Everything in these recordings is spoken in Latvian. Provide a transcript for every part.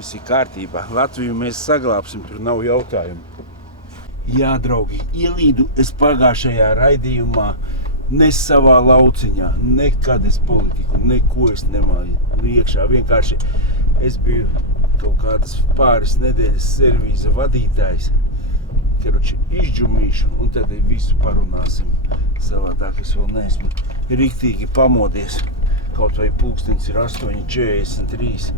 viss ir kārtībā. Latviju mēs saglābsim, tur nav jautājumu. Jā, draugi, ielīdu es pagājušajā raidījumā ne savā lauciņā, nekad es politiku, neko es nemāju iekšā. Vienkārši es biju kaut kādas pāris nedēļas servīza vadītājs. Karoči, izģumīšu un tad visu parunāsim. Savādāk es vēl neesmu riktīgi pamodies. Kaut vai pulkstenis ir 8:43.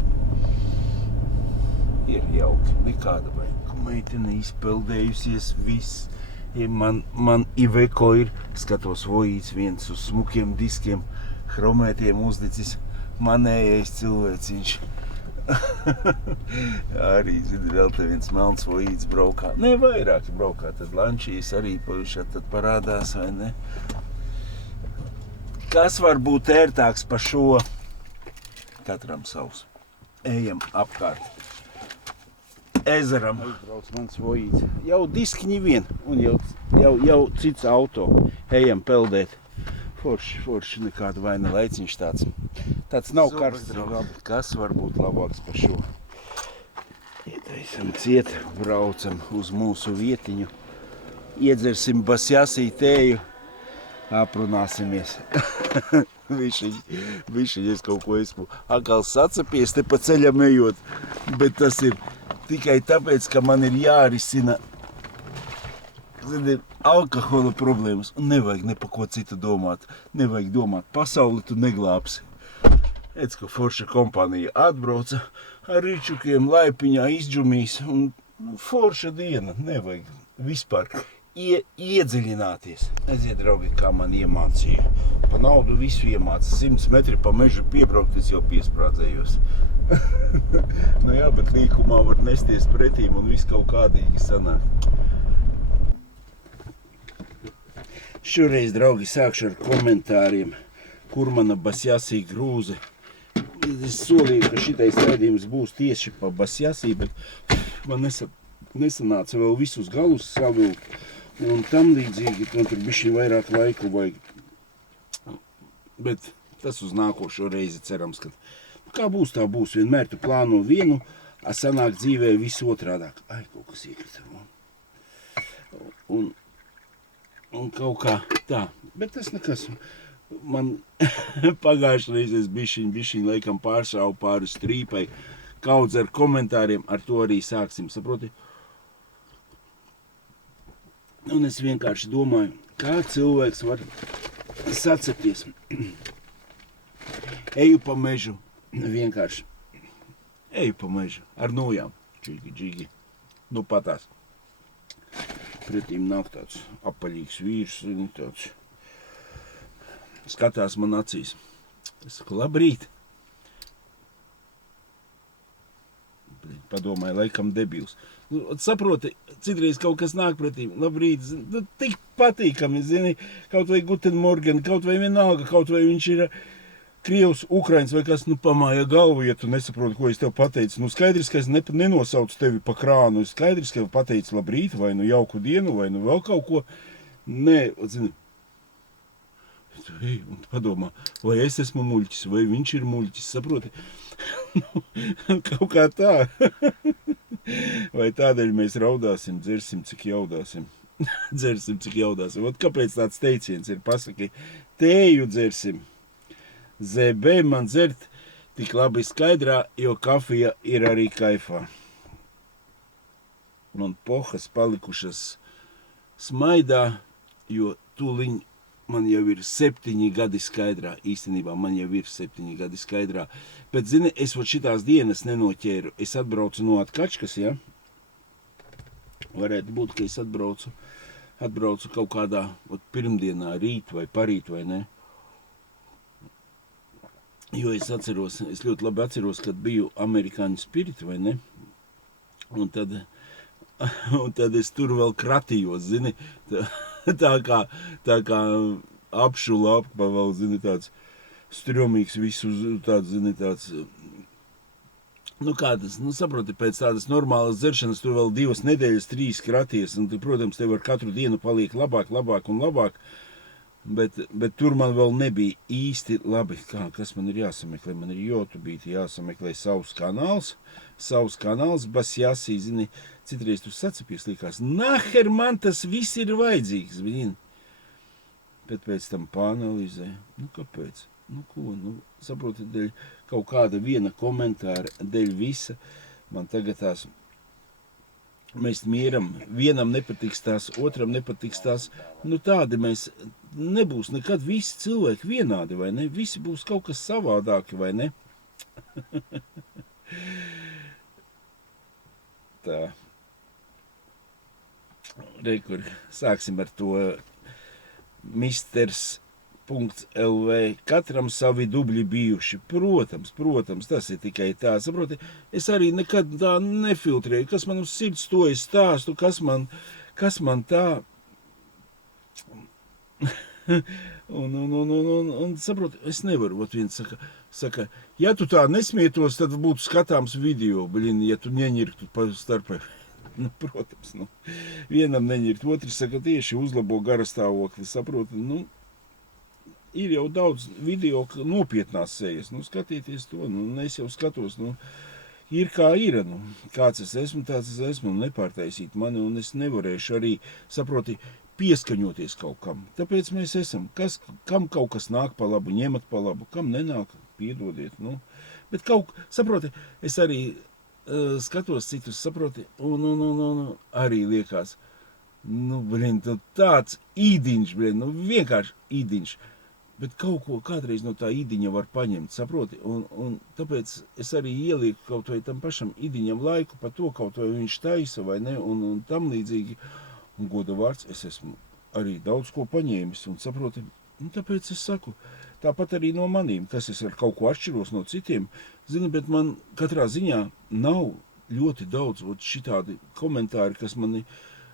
Ir jauki, nekāda vajag. Meitene izpeldējusies viss. Ja man Iveco ir, skatos Vojīts viens uz smukiem diskiem, chromētiem uzlicis manējais cilvēciņš. Arī, zini, vēl te viens melns Vojīts braukā. Ne, vairāki braukā, tad Lančijas arī pavišā tad parādās, vai ne? Kas var būt ērtāks pa šo? Katram savs. Ejam apkārt ezeram. Aizbrauc mans Vojīts. Jau diskiņi vien, un jau cits auto. Ejam peldēt. Forši, nekāda vaina laiciņš tāds. Tāds nav karsts. Kas var būt labāks par šo? Ietaisam ciet, braucam uz mūsu vietiņu. Iedzersim basjasī tēju. Aprunāsimies. Višiņ es kaut ko esmu atkal sacepies te pa ceļam ejot, bet tas ir tikai tāpēc, ka man ir jārisina alkohola problēmas. Un nevajag ne pa ko citu domāt. Nevajag domāt, pasauli tu neglābsi. Redz, ka forša kompānija atbrauca ar ričukiem, laipiņā izģumīs. Un forša diena, nevajag vispār iedziļināties. Aiziet, draugi, kā man iemācīja. Pa naudu visu iemāca. 100 metri pa mežu piebraukt, es jau piesprādzējos. Nu jā, bet līkumā var nesties pretīm un viss kaut kādīgi sanāk. Šoreiz, draugi, sākšu ar komentāriem, kur mana basjasī grūze. Es solīju, ka šitais raidījums būs tieši pa basjasī, bet man nesanāca vēl visus galus savilkt un tam līdzīgi, un tur bišķi vairāk laiku vajag. Bet tas uz nākošo reizi cerams, ka kā būs, tā būs. Vienmēr tu plāno vienu, a sanāk dzīvē visu otrādāk. Ai, kaut kas iekrita. Un kaut kā tā. Bet tas nekas. Man pagājušajā reizē es bišķiņ laikam pāršāvu pāri strīpai. Kaudz ar komentāriem, ar to arī sāksim, saproti? Un es vienkārši domāju, kā cilvēks var sacepties. Eju pa mežu, vienkārši. Eju pa mežu, ar nojām. Džigi. Nu patās. Pretīm nāk tāds apaļīgs vīrs, tāds. Skatās man acīs. Es saku, labrīt. Padomāju, laikam debils. Nu, saproti, citreiz kaut kas nāk pretīm. Labrīt, nu, tik patīkami, zini, kaut vai Guten Morgen, kaut vai vienalga, kaut vai viņš ir Krievs, Ukrains vai kas, nu pamāja galvu, ja tu nesaproti, ko es tev pateicu. Nu skaidrs, ka es nenosaucu tevi pa krānu. Skaidrs, ka pateicu labrīt, vai nu jauku dienu, vai nu vēl kaut ko. Nē, zini. Un padomā, vai es esmu muļķis, vai viņš ir muļķis, saproti? Kaut kā tā. Vai tādēļ mēs raudāsim, dzersim, cik jaudāsim. Dzersim, cik jaudāsim. Ot kāpēc tāds teiciens ir, pasaki, tēju dzersim. ZB man dzert tik labi skaidrā, jo kafija ir arī kaifā. Man pohas palikušas smaidā, jo tūliņ man jau ir 7 gadi skaidrā. Īstenībā man jau ir 7 gadi skaidrā. Bet, zini, es vot šitās dienas nenoķēru. Es atbraucu no Atkačkas, ja? Varētu būt, ka es atbraucu kaut kādā pirmdienā, rīt vai parīt, vai ne? Jo es ļoti labi atceros, kad biju Amerikāņu Spirit, vai ne? Un tad es tur vēl kratījos, zini, tā kā apšula apkpa vēl, zini, tāds stromīgs visu, tāds, zini, tāds, nu kādas, nu saproti, pēc tādas normālas dzeršanas tur vēl 2 nedēļas, 3 kraties, un, protams, tev ar katru dienu paliek labāk un labāk. Bet tur man vēl nebija īsti labi, kas man ir jāsameklē. Man ir YouTubīti jāsameklē savs kanāls, Basjasī, zini, citreiz tur sacepies, likās, naher man tas viss ir vajadzīgs, blin. Bet pēc tam pāanalizēju, kāpēc? Saproti, dēļ kaut kāda viena komentāra, dēļ visa, man tagad tās, mēs mieram, vienam nepatiks tās, otram nepatiks tās, tādi mēs, nebūs nekad visi cilvēki vienādi, vai ne? Visi būs kaut kas savādāki, vai ne? Tā. Kur sāksim ar to misters.lv. Katram savi dubļi bijuši. Protams, tas ir tikai tā. Saproti, es arī nekad tā nefiltrēju, kas man uz sirds to es stāstu, kas man tā. un saproti, es nevaru, viens saka, ja tu tā nesmietos, tad būtu skatāms video, ja tu neņirktu pa starpē. Protams, vienam neņirt, otrs saka, tieši uzlabo garastāvokli, saproti, ir jau daudz video nopietnās sejas, skatieties to, es jau skatos, ir kā ir, kāds es esmu, tāds es esmu, nepārtaisīt mani, un es nevarēšu arī, saproti, pieskaņoties kaut kam. Tāpēc mēs esam, kam kaut kas nāk pa labu, ņemat pa labu, kam nenāk, piedodiet, Bet saproti, es arī skatos citus, saproti, un arī liekas, tāds īdiņš, vienkārši īdiņš, bet kaut ko kādreiz no tā īdiņa var paņemt, saproti, un tāpēc es arī ielieku kaut vai tam pašam īdiņam laiku par to, kaut vai viņš taisa, vai ne, un tam līdzīgi, un goda vārds, es esmu arī daudz ko paņēmis, un saproti, tāpēc es saku, tāpat arī no manīm, kas es ar kaut ko atšķiros no citiem, zini, bet man katrā ziņā nav ļoti daudz šitādi komentāri, kas mani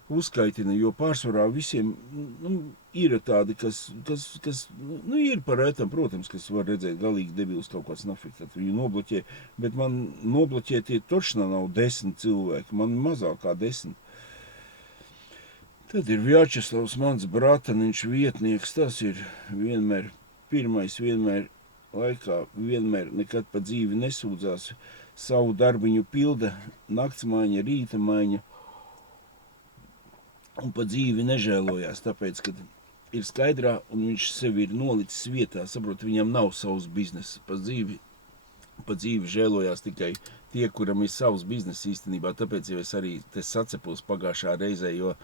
uzskaitina, jo pārsvarā visiem ir tādi, kas ir par ētam, protams, kas var redzēt galīgi debils kaut kāds nafik, tad viņu nobloķē, bet man nobloķētie točnā nav 10 cilvēki, man mazāk kā 10. Tad ir Vjačeslavs, mans brataniņš, vietnieks, tas ir vienmēr pirmais, vienmēr laikā, vienmēr nekad pa dzīvi nesūdzās, savu darbiņu pilda, naktsmaiņa, rītamaiņa, un pa dzīvi nežēlojās, tāpēc, kad ir skaidrā, un viņš sevi ir nolicis vietā, saprot, viņam nav savs biznes, pa dzīvi žēlojās tikai tie, kuram ir savs biznes īstenībā, tāpēc jau es arī te sacepos pagājušā reizē, jo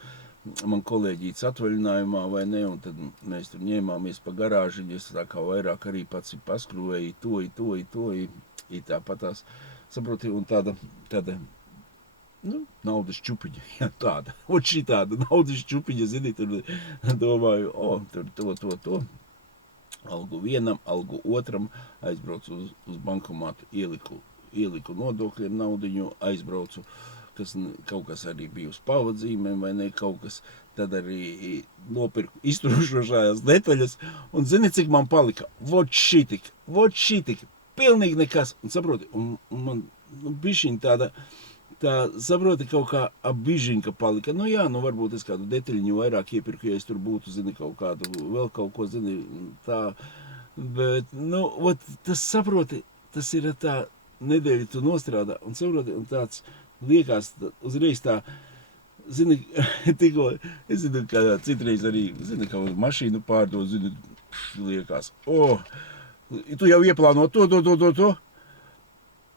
man kolēģīts atvaļinājumā, vai ne, un tad mēs tur ņēmāmies pa garāžiņu, es tā kā vairāk arī pats paskrūvēju, to, tāpatās, saproti, un tāda, naudas čupiņa, ja tāda, šitāda naudas čupiņa, zini, tur domāju, tur to, algu vienam, algu otram, aizbraucu uz bankomātu, ieliku nodokļiem naudiņu, aizbraucu, kaut kas arī bija uz pavadzīmēm, vai ne, kaut kas, tad arī nopirku izturošajās detaļas, un zini, cik man palika? Vot šitik, pilnīgi nekas, un saproti, un man bišķiņ tāda, saproti, kaut kā bišķiņka palika, varbūt es kādu detaļiņu vairāk iepirku, ja es tur būtu, zini, kaut kādu, vēl kaut ko, zini, tā, bet, tas saproti, tas ir tā nedēļa tu nostrādā, un saproti, un tāds, liekas, uzreiz tā, zini, tikko, es zinu, ka citreiz arī, zini, ka mašīnu pārdod, zini, liekas, tu jau ieplāno to,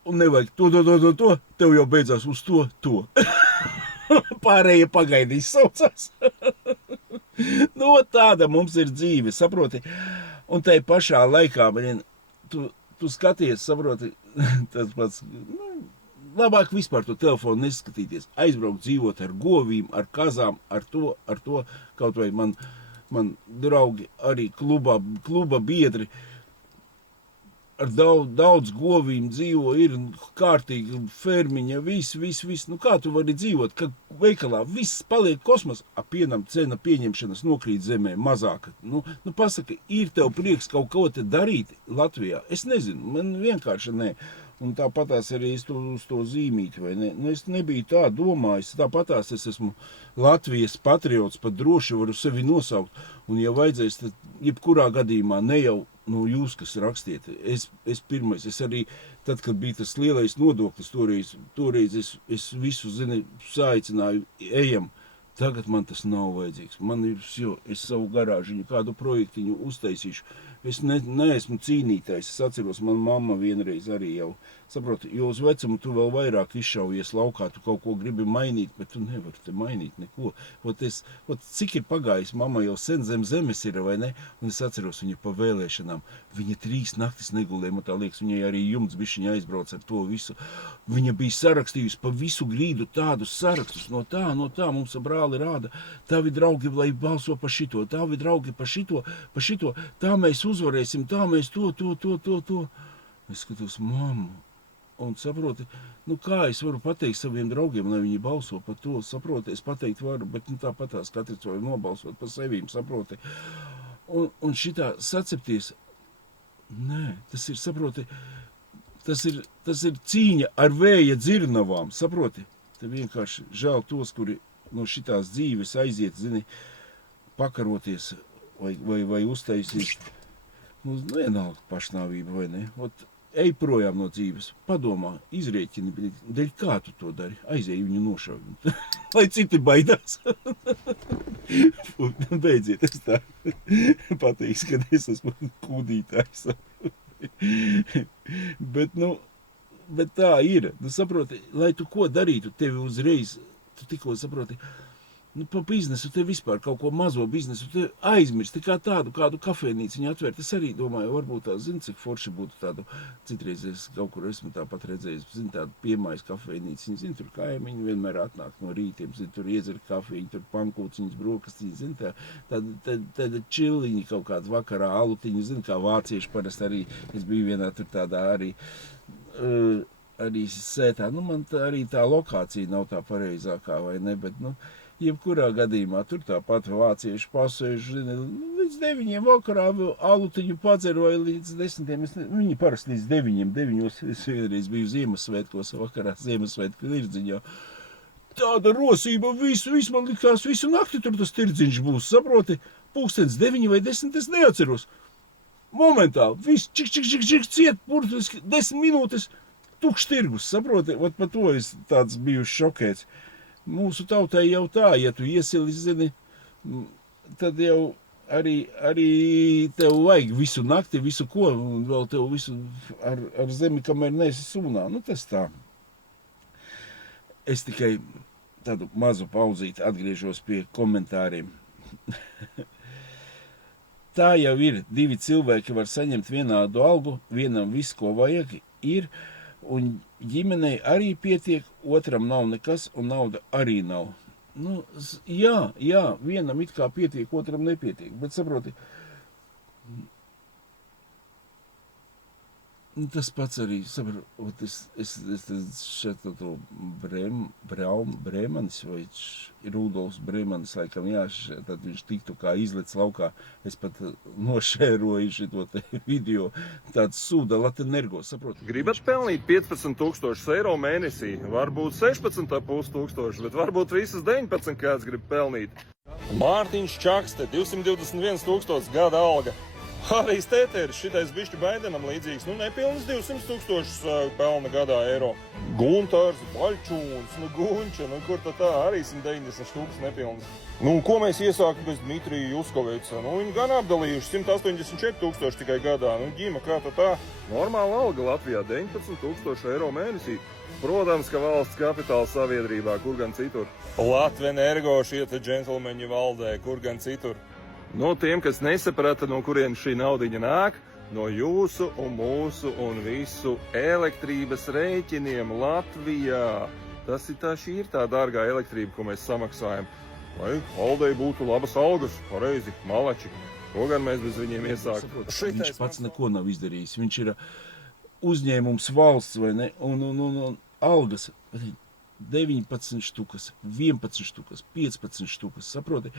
un nevajag to, tev jau beidzās uz to. Pārējie pagaidīs saucās. Tāda mums ir dzīve, saproti, un tai pašā laikā, tu skaties, saproti, tas pats, labāk vispār to telefonu neskatīties, aizbraukt dzīvot ar govīm, ar kazām, ar to, kaut vai man draugi arī kluba biedri ar daudz govīm dzīvo, ir kārtīgi fermiņa, viss, kā tu vari dzīvot, ka veikalā viss paliek kosmos, pienam cena pieņemšanas nokrīt zemē mazāka. Pasaka, ir tev prieks kaut ko te darīt Latvijā? Es nezinu, man vienkārši nē. Un tāpatās arī es uz to zīmīti, vai ne? Nu, es nebiju tā domājis, tāpatās es esmu Latvijas patriots, pat droši varu sevi nosaukt. Un, ja vajadzēs, tad jebkurā gadījumā ne jau jūs, kas rakstiet. Es pirmais, es arī, tad, kad bija tas lielais nodoklis, toreiz es visu, saicināju, ejam. Tagad man tas nav vajadzīgs. Man ir, es savu garāžiņu, kādu projektiņu uztaisīšu. Es neesmu cīnītājs. Es atceros, man mamma vienreiz arī jau, saproti, jo uz vecumu tu vēl vairāk izšaujies laukā, tu kaut ko gribi mainīt, bet tu nevari te mainīt neko. Cik ir pagājis, mamma jau sen zem zemes ir, vai ne? Un es atceros viņu pa vēlēšanām. Viņa 3 naktis negulēja, man tā liekas, viņai arī jumts bišķiņa aizbrauc ar to visu. Viņa bija sarakstījusi pa visu grīdu tādus sarakstus, no tā, mums brāli rāda, tavi draugi, lai balso pa šito, tavi draugi pa šito, tā mēs uzvarēsim, tā mēs to. Es skatos, mammu, un saproti, kā es varu pateikt saviem draugiem, lai viņi balso par to, saproti, es pateikt varu, bet tāpatās katrs var nobalsot par sevīm, saproti. Un šitā sacepties, nē, tas ir, saproti, tas ir cīņa ar vēja dzirnavām, saproti. Te vienkārši žēl tos, kuri no šitās dzīves aiziet, pakaroties vai uztaisīt, vienalga pašnāvība, vai ne? Ej projām no dzīves, padomā, izrēķini, dēļ kā tu to dari, aizēj viņu nošauj, lai citi baidās. Beidziet, es tā pateiks, kad es esmu kūdītājs. Bet tā ir, saproti, lai tu ko darītu, tevi uzreiz, tu tikko saproti, pa biznesu, te vispār kaut ko mazo biznesu, te aizmirst, te kā tādu, kādu kafejnīcu viņu atvērt. Es arī domāju, varbūt tā, cik forši būtu tādu, citreiz es kaut kur esmu tāpat redzējis, tādu piemājas kafejnīcu, tur kaimiņi vienmēr atnāk no rītiem, tur iedzer kafiju, tur pankūciņas, brokastiņas, tāda čiliņi kaut kāda vakarā, alutiņi, kā vācieši parasti arī, es biju vienā tur tādā arī sētā, man arī tā lokācija nav tā pareizākā, vai ne, bet, jebkurā gadījumā tur tāpat vācieši pasēž, līdz 9 vakarā alutiņu padzer vai līdz 10. Viņi parasti līdz 9. Es vienreiz biju Ziemassvētkos vakarā, Ziemassvētku tirdziņā. Tāda rosība, visu man likās, visu nakti tur tas tirdziņš būs, saproti, 9 vai 10, es neatceros. Momentāli, viss čik, ciet, burtiski 10 minūtes, tukšs tirgus, saproti, par to es tāds biju šokēts. Mūsu tautai jau tā, ja tu iesilis, tad jau arī tev vajag visu nakti, visu ko, un vēl tev visu ar zemi, kamēr neesi sūnā. Tas tā. Es tikai tādu mazu pauzīti atgriežos pie komentāriem. Tā jau ir, 2 cilvēki var saņemt vienādu algu, vienam viss, ko vajag, ir, un ģimenei arī pietiek, otram nav nekas, un nauda arī nav. Jā, vienam it kā pietiek, otram nepietiek, bet saproti, tas pats arī, saprot, es šeit to Brēmanis vai Rudolfs Brēmanis, laikam, tad viņš tiktu kā izlec laukā, es pat nošēroju šito te video, tāds sūda Latenergo, saprot. Gribat pelnīt 15,000 eiro mēnesī, varbūt 16,500, bet varbūt visas 19 kāds grib pelnīt. Mārtiņš Čakste, 221,000 gada alga. Harijs Tēteris, šitais bišķi Baidenam līdzīgs, nepilnas 200,000 pelna gadā eiro. Guntārs Baļčūns, Gunča, kur tā arī 190,000 nepilnas. Ko mēs iesākam bez Dmitrija Juskovica? Viņi gan apdalījuši 184,000 tikai gadā. Ģima, kā tā? Normāla alga Latvijā 19,000 eiro mēnesī. Protams, ka valsts kapitāla sabiedrībā, kur gan citur. Latvenergo šie te džentlmeņi valdē, kur gan citur. No tiem, kas nesaprata, no kurienes šī naudiņa nāk, no jūsu un mūsu un visu elektrības rēķiniem Latvijā. Šī ir tā dārgā elektrība, ko mēs samaksājam. Lai valdei būtu labas algas, pareizi, malači. Ko gan mēs bez viņiem iesākam? Viņš pats neko nav izdarījis. Viņš ir uzņēmums valsts, vai ne? Un algas 19 štukas, 11 štukas, 15 štukas, saproti?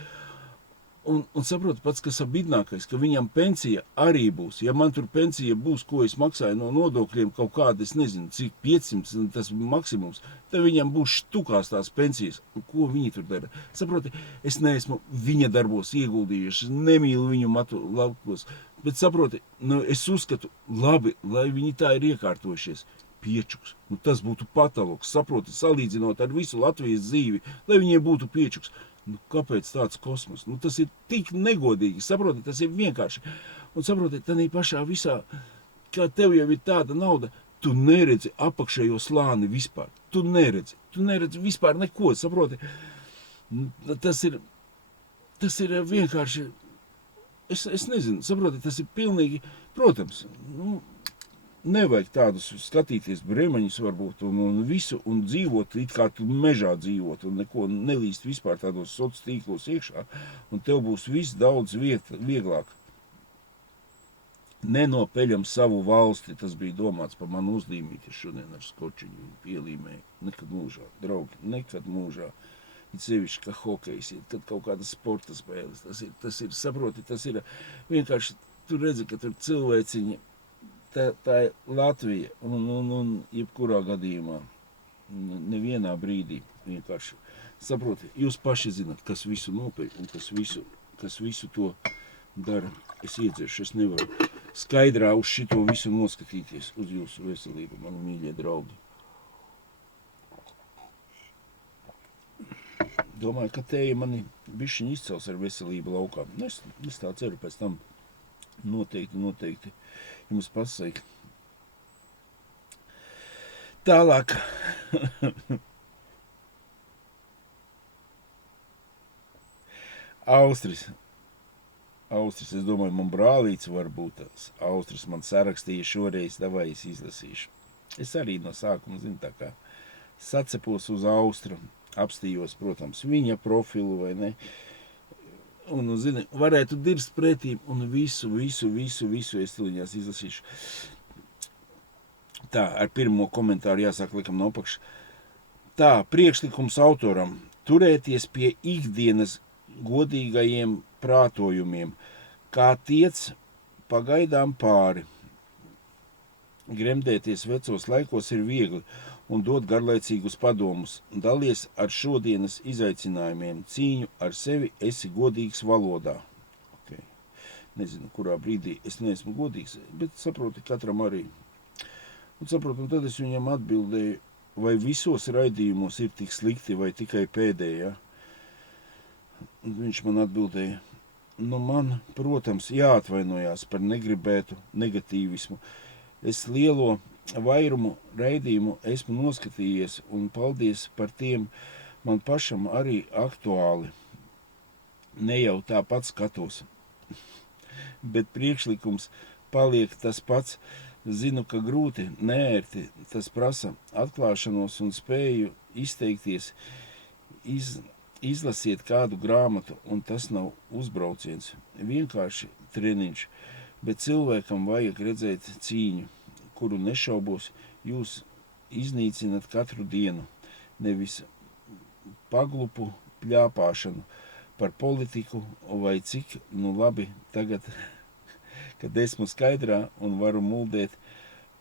Un saproti, pats, kas abidnākais, ka viņam pensija arī būs. Ja man tur pensija būs, ko es maksāju no nodokļiem, kaut kāda, es nezinu, cik 500, tas maksimums, tad viņam būs štukās tās pensijas. Un ko viņi tur dara? Saproti, es neesmu viņa darbos ieguldījuši, nemīlu viņu matu laukos, bet saproti, nu, es uzskatu, labi, lai viņi tā ir iekārtojušies. Piečuks. Nu, tas būtu patalogs, saproti, salīdzinot ar visu Latvijas dzīvi, lai viņiem būtu piečuks. Nu, kāpēc tāds kosmos? Nu, tas ir tik negodīgi, saproti, tas ir vienkārši. Un saproti, tādā pašā visā, kā tev jau ir tāda nauda, tu neredzi apakšējo slāni vispār. Tu neredzi vispār neko, saproti. Tas ir vienkārši, es nezinu, saproti, tas ir pilnīgi, protams, nu, nevajag tādus skatīties bremaņus varbūt un visu un dzīvot, it kā tu mežā dzīvot un neko nelīst vispār tādos sociālos tīklos iekšā un tev būs viss daudz vieglāk. Nenopeļam savu valsti, tas bija domāts par manu uzlīmīti šodien ar skočiņu pielīmēju. Nekad mūžā, draugi, nekad mūžā. It sevišķi, ka hokejs ir, kad kaut kādas sporta spēles, tas ir, saproti, tas ir vienkārši, tu redzi, ka tur cilvēciņi, tā ir Latvija un jebkurā gadījumā, nevienā brīdī vienkārši. Saproti, jūs paši zināt, kas visu nopeļ un kas visu to dara. Es iedzeršu, es nevaru skaidrā uz šito visu noskatīties, uz jūsu veselību, mani mīļie draugi. Domāju, ka tēja mani bišķiņ izcels ar veselību laukā. Es tā ceru pēc tam noteikti jums pasaka. Tālāk. Austris, es domāju, man brālīts var būt tās. Austris man sarakstīja šoreiz, davai es izlasīšu. Es arī no sākuma, zinu, tā kā sacepos uz Austru, apstījos, protams, viņa profilu vai ne. Un, zini, varētu dirst pretīm un visu es tuliņās izlasīšu. Tā, ar pirmo komentāru jāsāk likam no apakša. Tā, priekšlikums autoram turēties pie ikdienas godīgajiem prātojumiem, kā tiec pagaidām pāri. Gremdēties vecos laikos ir viegli un dot garlaicīgus padomus. Dalies ar šodienas izaicinājumiem, cīņu ar sevi esi godīgs valodā. Okay. Nezinu, kurā brīdī es neesmu godīgs, bet saproti, katram arī. Un saprotu, un tad es viņam atbildēju, vai visos raidījumos ir tik slikti vai tikai pēdējā. Un viņš man atbildēja, nu man, protams, jāatvainojās par negribētu negatīvismu. Es lielo vairumu raidījumu esmu noskatījies un paldies par tiem man pašam arī aktuāli. Ne jau tāpat skatos, bet priekšlikums paliek tas pats. Zinu, ka grūti, neērti, tas prasa atklāšanos un spēju izteikties, izlasiet kādu grāmatu, un tas nav uzbrauciens, vienkārši treniņš, bet cilvēkam vajag redzēt cīņu, kuru nešaubos jūs iznīcinat katru dienu, nevis paglupu pļāpāšanu par politiku vai cik, nu labi, tagad, kad esmu skaidrā un varu muldēt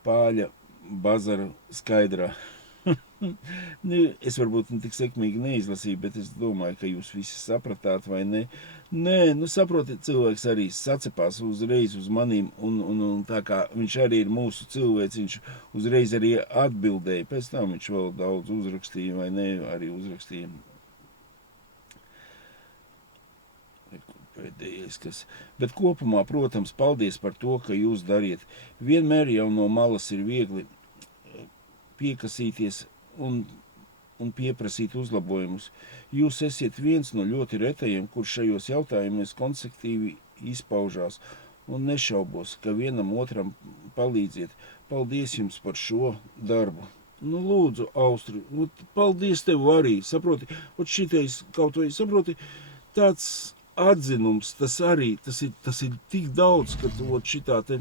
pāļa bazaru skaidrā. Es varbūt tik sekmīgi neizlasīju, bet es domāju, ka jūs visi sapratāt vai ne. Nē, nu saprotiet, cilvēks arī sacepās uzreiz uz manīm, un tā kā viņš arī ir mūsu cilvēks, viņš uzreiz arī atbildēja. Pēc tam viņš vēl daudz uzrakstīja vai ne, arī uzrakstīja. Pēdējais, kas. Bet kopumā, protams, paldies par to, ka jūs dariet. Vienmēr jau no malas ir viegli piekasīties un pieprasīt uzlabojumus. Jūs esiet viens no ļoti retajiem, kurš šajos jautājumos konsektīvi izpaužās un nešaubos, ka vienam otram palīdziet. Paldies jums par šo darbu. Nu, lūdzu, Austri, paldies tev arī, saproti, šitais kaut vai, saproti, tāds atzinums, tas ir tik daudz, ka šitā te,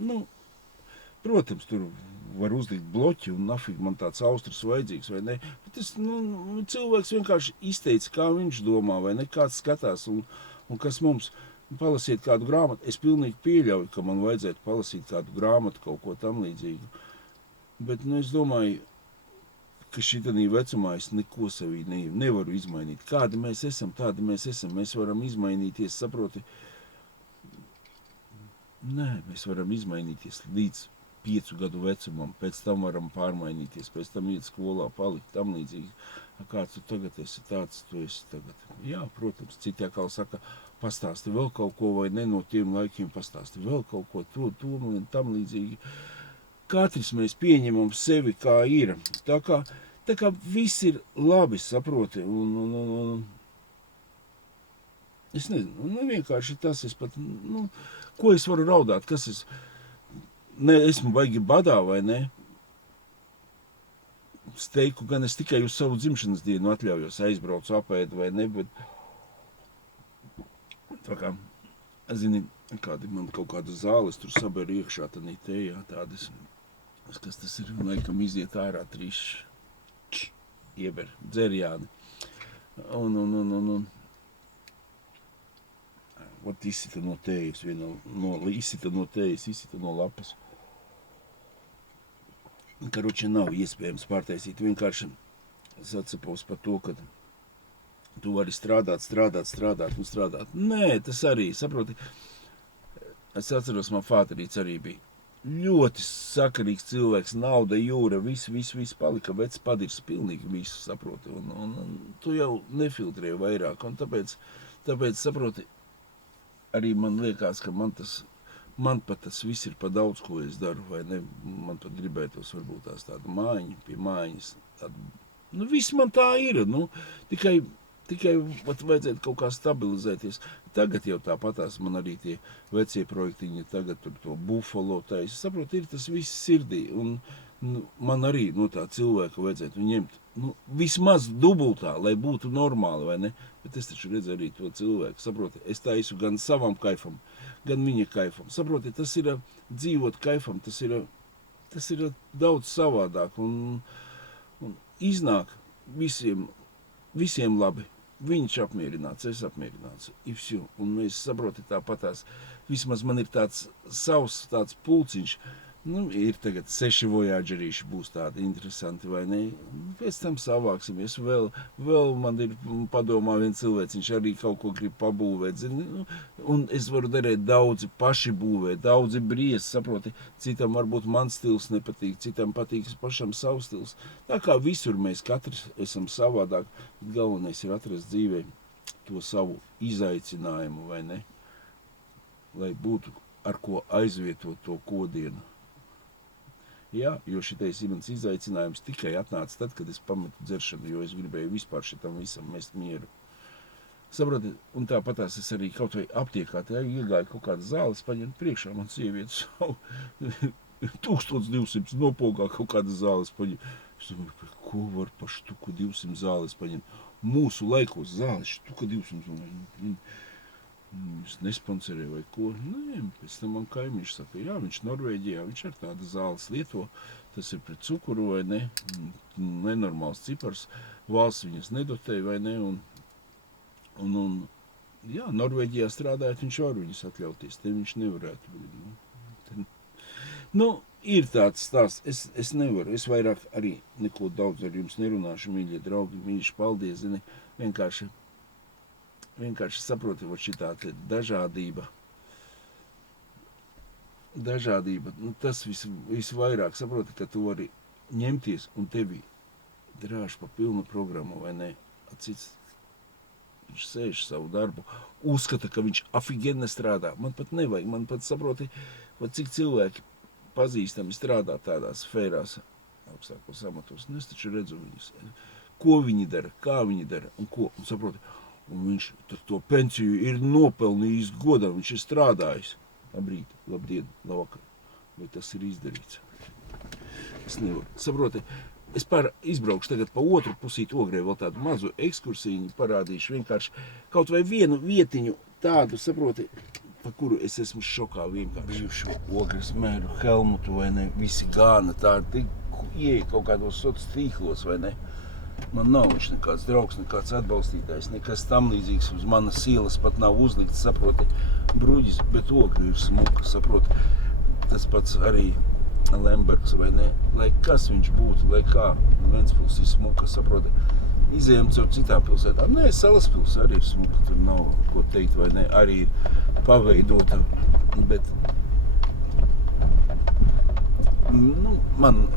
nu, protams, tur var uzlikt bloķi un nafig man tāds Austris vajadzīgs vai ne, bet tas, nu, cilvēks vienkārši izteica, kā viņš domā vai ne, kāds skatās un Un kas mums palasīt kādu grāmatu, es pilnīgi pieļauju, ka man vajadzētu palasīt kādu grāmatu, kaut ko tam līdzīgu. Bet, es domāju, ka šitanī vecumā es neko sevī nevaru izmainīt. Kādi mēs esam, tādi mēs esam. Mēs varam izmainīties, saproti? Nē, mēs varam izmainīties līdz 5 gadu vecumam. Pēc tam varam pārmainīties, pēc tam iet skolā, palikt tam līdzīgi. Kāds tu tagad esi tāds, tu esi tagad. Jā, protams, citi atkal saka, pastāsti vēl kaut ko vai ne no tiem laikiem, pastāsti vēl kaut ko, to un tam līdzīgi. Katrs mēs pieņemam sevi kā ir. Tā kā viss ir labi, saproti. Un es nezinu, vienkārši tas es pat, ko es varu raudāt, kas es, esmu baigi badā vai ne? Steiku gan es tikai uz savu dzimšanas dienu atļaujos, aizbraucu apēdu vai ne, bet tā kā, zini, kādi man kaut kāda zāles tur saberu iekšā, tanī tējā tādas, kas tas ir, laikam iziet ārā trīši, ieber, dzerjāni. Un ot izsita no tējas, izsita no lapas. Karoči nav iespējams pārtaisīt, vienkārši es atcepos par to, ka tu vari strādāt. Nē, tas arī, saproti, es atceros, man fāterīts arī bija ļoti sakarīgs cilvēks, nauda, jūra, viss palika, vecs padirs, pilnīgi visu, saproti, un tu jau nefiltrēji vairāk, un tāpēc, saproti, arī man liekas, ka man pat tas viss ir pa daudz, ko es daru, vai ne, man pat gribētos varbūt tās tādu mājiņu, pie mājiņas, tādu, viss man tā ir, tikai vajadzētu kaut kā stabilizēties. Tagad jau tāpatās man arī tie vecie projektiņi, tagad tur to Buffalo taisa, saprot, ir tas viss sirdī, un man arī no tā cilvēka vajadzētu ņemt, vismaz dubultā, lai būtu normāli, vai ne? Bet es taču redzu arī to cilvēku, saproti, es taisu gan savam kaifam, gan viņa kaifam. Saproti, tas ir dzīvot kaifam, tas ir daudz savādāk, un iznāk visiem labi. Viņš apmierināts, es apmierināts, un mēs saproti tāpatās, vismaz man ir tāds savs tāds pulciņš, ir tagad 6 vojāģerīši būs tādi interesanti, vai ne? Pēc tam savāksimies, vēl man ir padomā viens cilvēciņš arī kaut ko grib pabūvēt, zini, un es varu darīt daudzi paši būvēt, daudzi bries, saproti, citam varbūt man stils nepatīk, citam patīk pašam savs stils. Tā kā visur mēs katrs esam savādāk, galvenais ir atrast dzīvē to savu izaicinājumu, vai ne? Lai būtu ar ko aizvietot to kodienu. Jā, jo šitais ir mans izaicinājums tikai atnāca tad, kad es pametu dzeršanu, jo es gribēju vispār šitam visam mest mieru. Saproti, un tāpatās es arī kaut vai aptiekā, iegāju kaut kādu zāles, paņemt priekšā man sievietu savu 1200 nopogā kaut kādu zāles paņemt. Es domāju, ko var pa štuku 200 zāles paņemt? Mūsu laikos zāles štuka 200. Es nesponsorēju vai ko. Nē, pēc tam man kaimiņš saka, jā, viņš Norvēģijā, viņš ar tādu zāles lieto, tas ir pret cukuru vai ne, nenormāls cipars, valsts viņas nedotēja vai ne, un jā, Norvēģijā strādājot, viņš var viņas atļauties, te viņš nevarētu. Ir tāds stāsts, es nevaru, es vairāk arī neko daudz ar jums nerunāšu, mīļie draugi, mīļš, paldies, zini, vienkārši saproti, šitā dažādība, tas visvairāk saproti, ka tu vari ņemties un tevi drāž pa pilnu programmu, vai ne? Cits, viņš sēž savu darbu, uzskata, ka viņš afigeni strādā. Man pat nevajag, man pat saproti, cik cilvēki pazīstami strādā tādās sfērās, augstākos amatos. Es taču redzu viņus, ko viņi dara, kā viņi dara un ko, un saproti, un viņš to pensiju ir nopelnījis godam, viņš ir strādājis. Labrīt, labdien, labvakar. Vai tas ir izdarīts? Es nevaru. Saproti, es izbraukšu tagad pa otru pusīt Ogrē vēl tādu mazu ekskursiju, parādīšu vienkārši kaut vai vienu vietiņu tādu, saproti, pa kuru es esmu šokā vienkārši. Bijušo Ogres mēru Helmutu vai ne, visi gāna tādi, ieeja kaut kādos sociālos tīklos vai ne. Man nav viņš nekāds draugs, nekāds atbalstītājs, nekas tam līdzīgs uz manas ielas pat nav uzlikts, saproti, bruģis, bet ogri ir smuka, saproti. Tas pats arī Lembergs, vai ne? Lai kas viņš būtu, lai kā Ventspils ir smuka, saproti. Izējām caur citām pilsētām. Nē, Salaspils arī ir smuka, tur nav ko teikt, vai ne? Arī ir paveidota, bet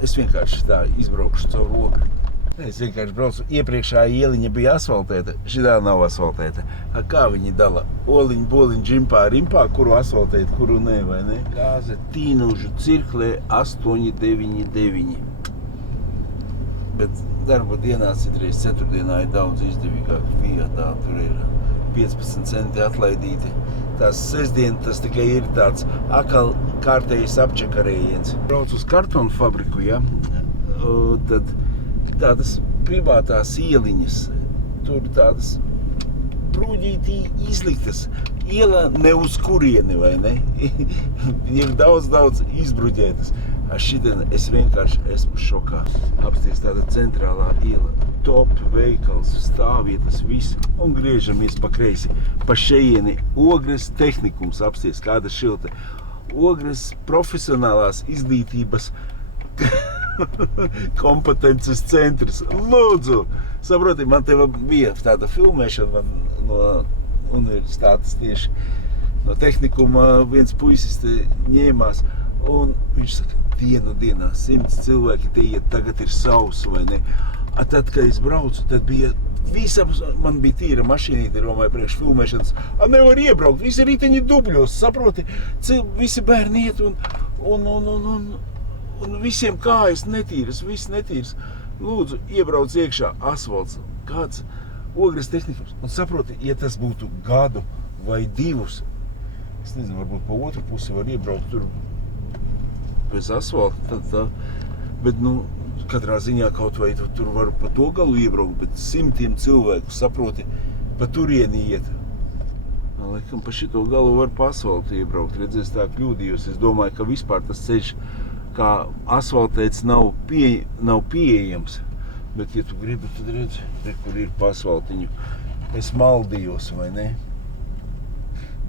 es vienkārši tā izbraukšu caur ogri. Es vienkārši braucu, iepriekšā ieliņa bija asfaltēta, šitā nav asfaltēta. Kā viņi dala? Oliņu, boliņu, džimpā, rimpā, kuru asfaltēt, kuru ne, vai ne? Gāze Tīnužu cirklē 899. Bet darba dienā citreiz ceturtdienā ir daudz izdevīgāk. Fiatā tur ir 15 centi atlaidīti. Tās sestdien tas tikai ir tāds akal kārtējs apčakarējiens. Braucu uz kartonu fabriku, ja? Tad tādas privātās ieliņas, tur tādas prūģītī izliktas. Iela ne uz kurieni, vai ne? Ir daudz izbruģētas. Šitien es vienkārši esmu šokā. Apsties tāda centrālā iela, top veikals, stāvvietas, viss. Un griežamies pa kreisi. Pa šejieni Ogres tehnikums apsties, kāda šilte. Ogres profesionālās izglītības kompetences centrs. Lūdzu! Saproti, man te bija tāda filmēšana no universitātes tieši no tehnikuma viens puisis te ņēmās un viņš saka, dienā 100 cilvēki te iet, tagad ir sausu, vai ne? Tad, kad es braucu, tad bija man bija tīra mašīnīte, domāju, priekš filmēšanas. Nevar iebraukt, visi riteņi dubļos, saproti? Visi bērni iet un visiem kājas netīras, viss netīras. Lūdzu, iebrauc iekšā asfalts, kāds Ogres tehnikums. Un saproti, ja tas būtu gadu vai divus, es nezinu, varbūt pa otru pusi var iebraukt tur bez asfalta, bet, katrā ziņā kaut vai tur var pa to galu iebraukt, bet 100 cilvēku, saproti, pa turieni iet. Laikam, pa šito galu var pa asfaltu iebraukt, redzēs, tā kļūdījos. Es domāju, ka vispār tas ceļš kā asfaltēts nav pieejams. Bet, ja tu gribi, tad redzi, kur ir pa asfaltiņu. Es maldījos, vai ne?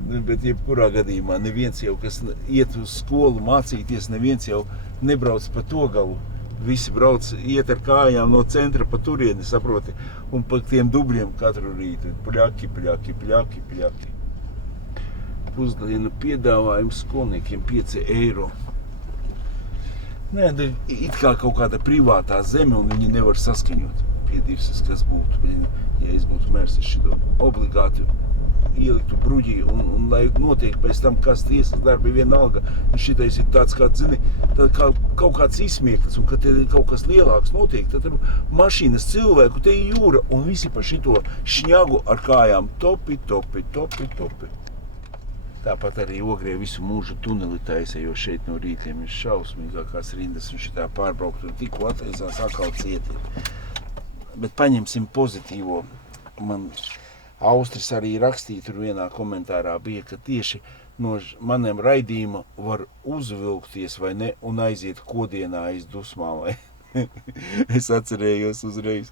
Bet jebkurā gadījumā neviens jau, kas iet uz skolu mācīties, neviens jau nebrauc pa to galu. Visi brauc, iet ar kājām no centra pa turieni, saproti, un pa tiem dubļiem katru rītu. Pļaki. Pusdienu piedāvājums skolniekiem 5 eiro. Nē, it kā kaut kāda privātā zeme, un viņi nevar saskaņot. Piedīrsies, kas būtu, ja es būtu mērs, es šito obligāti ieliktu bruģī, un lai notiek pēc tam, kas tiesas darbi vienalga. Un šitais ir tāds, kā, zini, kaut kāds izsmieklis, un kad te kaut kas lielāks notiek, tad mašīnas cilvēku, te ir jūra, un visi pa šito šņagu ar kājām topi. Tāpat arī Ogrē visu mūžu tuneli taisa, jo šeit no rītiem ir šausmīgākās rindas, un šitā pārbraukt, un tikko atveizās atkal cieti. Bet paņemsim pozitīvo. Man Austris arī rakstīja tur vienā komentārā bija, ka tieši no maniem raidījuma var uzvilkties, vai ne, un aiziet kodienā aiz dusmām, vai. Es atcerējos uzreiz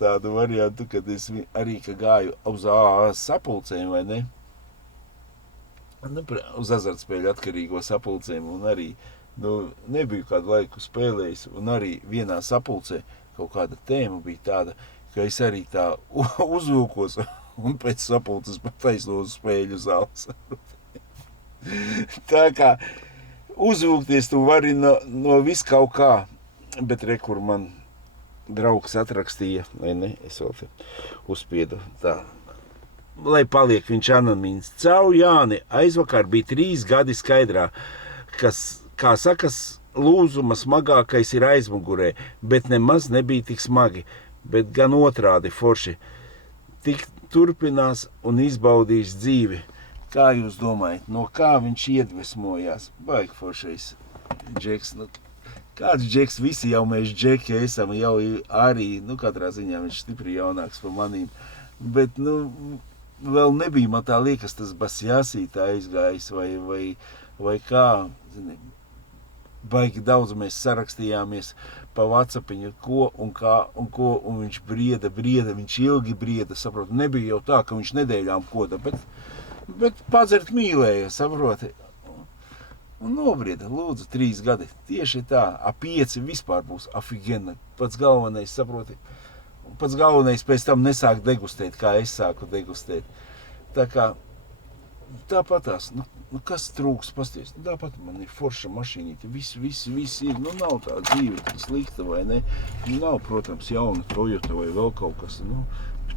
tādu variantu, kad es arī gāju uz sapulcēm, vai ne? Uz azartspēļu atkarīgo sapulcēm, un arī nebiju kādu laiku spēlējis, un arī vienā sapulcē kaut kāda tēma bija tāda, ka es arī tā uzvilkos, un pēc sapulces pataisno uz spēļu zāles. Tā kā uzvilkties tu vari no vis kaut kā, bet kur man draugs atrakstīja, vai ne, es vēl te uzspiedu tā. Lai paliek viņš anonīms. Cau, Jāni, aizvakar bija 3 gadi skaidrā, kas, kā sakas, lūzuma smagākais ir aizmugurē, bet nemaz nebija tik smagi, bet gan otrādi forši. Tik turpinās un izbaudīs dzīvi. Kā jūs domājat, no kā viņš iedvesmojās? Baigi foršais džeks. Kāds džeks? Visi jau mēs džeki esam, jau arī, katrā ziņā viņš stipri jaunāks par manīm. Bet, vēl nebija, man tā liekas, tas Basjāsītā aizgājis, vai kā, zini, baigi daudz mēs sarakstījāmies pa WhatsAppiņu, ko un kā un ko, un viņš brieda, viņš ilgi brieda, saproti. Nebija jau tā, ka viņš nedēļām koda, bet padzert mīlēja, saproti. Un nobrieda, lūdzu, 3 gadi. Tieši tā, 5 vispār būs afigena. Pats galvenais, saproti, pats galvenais pēc tam nesāk degustēt, kā es sāku degustēt. Tā kā, tāpatās, kas trūks, pasties, tāpat man ir forša mašīnīte, viss ir, nav tā dzīve slikta vai ne, nav, protams, jauna Toyota vai vēl kaut kas,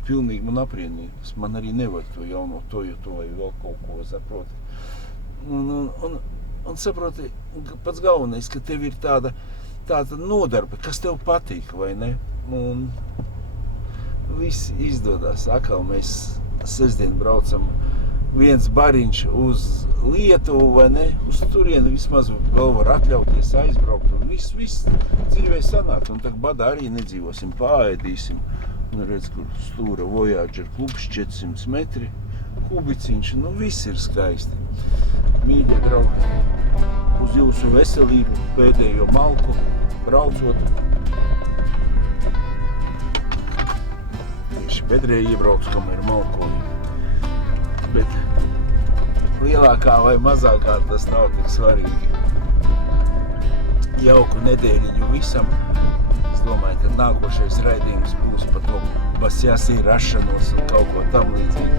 pilnīgi man aprienīgs, man arī nevajag to jauno Toyota vai vēl kaut ko, saproti. Un saproti, pats galvenais, ka tev ir tāda nodarbe, kas tev patīk, vai ne, un viss izdodās, atkal mēs sestdien braucam, viens bariņš uz Lietuvu, vai ne, uz turieni vismaz vēl var atļauties aizbraukt, un viss dzīvē sanāk, un tagad badā arī nedzīvosim, pāēdīsim, un redz, kur stūra Voyager klubs 400 metri, kubiciņš, viss ir skaisti. Mīļie draugi, uz jūsu veselību, pēdējo malku, braucot, tieši bedrē iebrauc, kamēr malkoju. Bet lielākā vai mazākā tas nav tik svarīgi. Jauku nedēļiņu visam. Es domāju, ka nākošais raidījums būs par to Basjasī rašanos un kaut ko tam līdzīgi.